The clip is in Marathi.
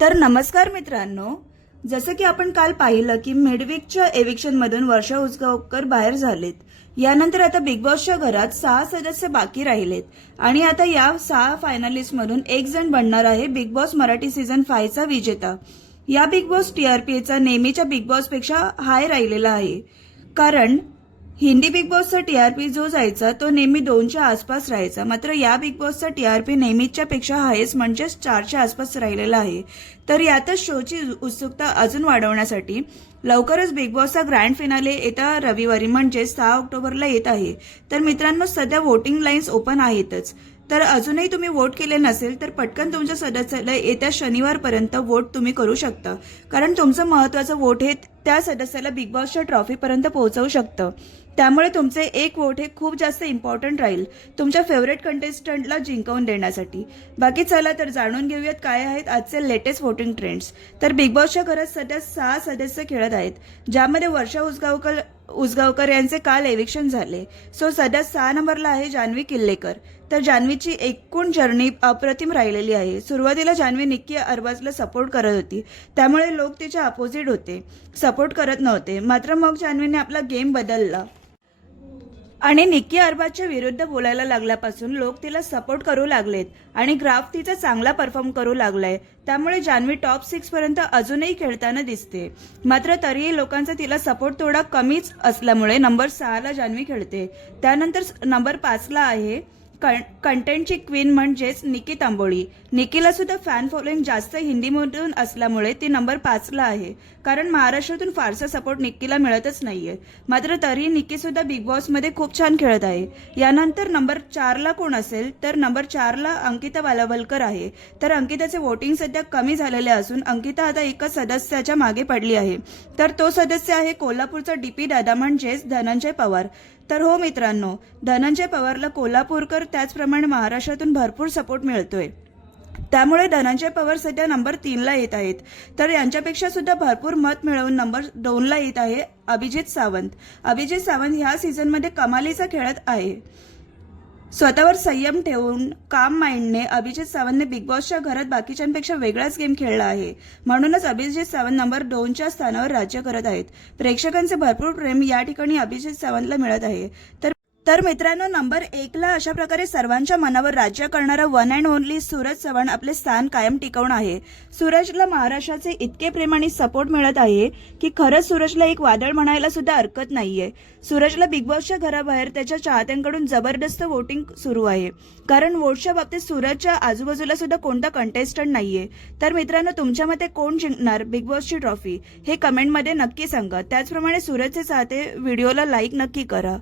तर नमस्कार मित्रांनो जसं की आपण काल पाहिलं की मिडविकच्या एविक्शनमधून वर्षा उसगावकर बाहेर झालेत. यानंतर आता बिग बॉसच्या घरात सहा सदस्य बाकी राहिलेत. आणि आता या सहा फायनलिस्टमधून एक जण बनणार आहे बिग बॉस मराठी सीझन फायचा विजेता. या बिग बॉस टीआरपीचा नेहमीच्या बिग बॉसपेक्षा हाय राहिलेला आहे. कारण हिंदी बिग बॉसचा टीआरपी जो जायचा तो नेहमी दोनच्या आसपास राहायचा. मात्र या बिग बॉसचा टीआरपी नेहमीच्या पेक्षा हायेस्ट म्हणजेच चारच्या आसपास राहिलेला आहे. तर यातच शोची उत्सुकता अजून वाढवण्यासाठी लवकरच बिग बॉसचा ग्रँड फिनाले येत्या रविवारी म्हणजे सहा ऑक्टोबरला येत आहे. तर मित्रांनो सध्या वोटिंग लाईन्स ओपन आहेतच. तर अजूनही तुम्ही वोट केले नसेल तर पटकन तुमच्या सदस्याला येत्या शनिवारपर्यंत वोट तुम्ही करू शकता. कारण तुमचं महत्वाचं वोट हे त्या सदस्याला बिग बॉसच्या ट्रॉफीपर्यंत पोहोचवू शकतं. त्यामुळे तुमचे एक वोट हे खूप जास्त इम्पॉर्टंट राहील. तुमच्या फेवरेट कंटेस्टंटला जिंकवून देण्यासाठी. बाकी चला तर जाणून घेऊयात काय आहेत आजचे लेटेस्ट वोटिंग ट्रेंड्स तर बिग बॉसच्या घरात सध्या सहा सदस्य खेळत आहेत. ज्यामध्ये वर्षा उसगावकर उसगावकर यांचे काल एविक्शन झाले. सो सध्या सहा नंबरला आहे जान्हवी किल्लेकर. तर जान्हवीची एकूण जर्नी अप्रतिम राहिलेली आहे. सुरुवातीला जान्हवी निक्की अरबाजला सपोर्ट करत होती. त्यामुळे लोक तिच्या अपोजिट होते. सपोर्ट सपोर्ट करत नव्हते. मात्र मग जान्हवीने आपला गेम बदलला. आणि निक्की अरबाजच्या विरुद्ध बोलायला लागल्यापासून लोक तिला सपोर्ट करू लागलेत आणि ग्राफ तिचा चांगला परफॉर्म करू लागलाय. त्यामुळे जान्हवी टॉप सिक्स पर्यंत अजूनही खेळताना दिसते. मात्र तरीही लोकांचा तिला सपोर्ट थोडा कमीच असल्यामुळे नंबर सहाला जान्हवी खेळते. त्यानंतर नंबर पाचला आहे. कंटेंटची क्वीन म्हणजेच निकी तांबोळी निकीला सुद्धा फॅन फॉलोईंग जास्त हिंदीमधून असल्यामुळे ती नंबर पाचला आहे. कारण महाराष्ट्रातून फारसा सपोर्ट निक्कीला मिळतच नाहीये. मात्र तरीही निकी सुद्धा बिग बॉसमध्ये खूप छान खेळत आहे. यानंतर नंबर चारला कोण असेल तर नंबर चारला अंकिता वालावलकर आहे. तर अंकिताचे वोटिंग सध्या कमी झालेले असून अंकिता आता एका सदस्याच्या मागे पडली आहे. तर तो सदस्य आहे कोल्हापूरचा डीपी दादा म्हणजेच धनंजय पवार. तर हो मित्रांनो धनंजय पवारला कोल्हापूरकर त्याचप्रमाणे महाराष्ट्रातून भरपूर सपोर्ट मिळतोय. त्यामुळे धनंजय पवार सध्या नंबर तीनला येत आहेत. तर यांच्यापेक्षा सुद्धा भरपूर मत मिळवून नंबर दोनला येत आहे अभिजित सावंत. अभिजित सावंत ह्या सीझनमध्ये कमालीचा खेळत आहे. स्वतःवर संयम ठेवून काम माइंडने अभिजित सावंतने बिग बॉसच्या घरात बाकीच्यांपेक्षा वेगळाच गेम खेळला आहे. म्हणूनच अभिजित सावंत नंबर दोनच्या स्थानावर राज्य करत आहेत. प्रेक्षकांचे भरपूर प्रेम या ठिकाणी अभिजित सावंतला मिळत आहे. तर तर मित्रांनो नंबर एकला अशा प्रकारे सर्वांच्या मनावर राज्य करणारा one and only Suraj Chavan आपले स्थान कायम टिकवून आहे. सूरजला महाराष्ट्राचे इतके प्रेम आणि सपोर्ट मिळत आहे की खरंच सूरजला एक वादळ म्हणायला सुद्धा हरकत नाहीये. सूरजला बिग बॉसच्या घराबाहेर त्याच्या चाहत्यांकडून जबरदस्त वोटिंग सुरू आहे. कारण वोटच्या बाबतीत सूरजच्या आजूबाजूला सुद्धा कोणता कंटेस्टंट नाहीये. तर मित्रांनो तुमच्या मते कोण जिंकणार बिग बॉसची ट्रॉफी हे कमेंटमध्ये नक्की सांगा. त्याचप्रमाणे सूरजचे चाहते व्हिडिओला लाईक नक्की करा.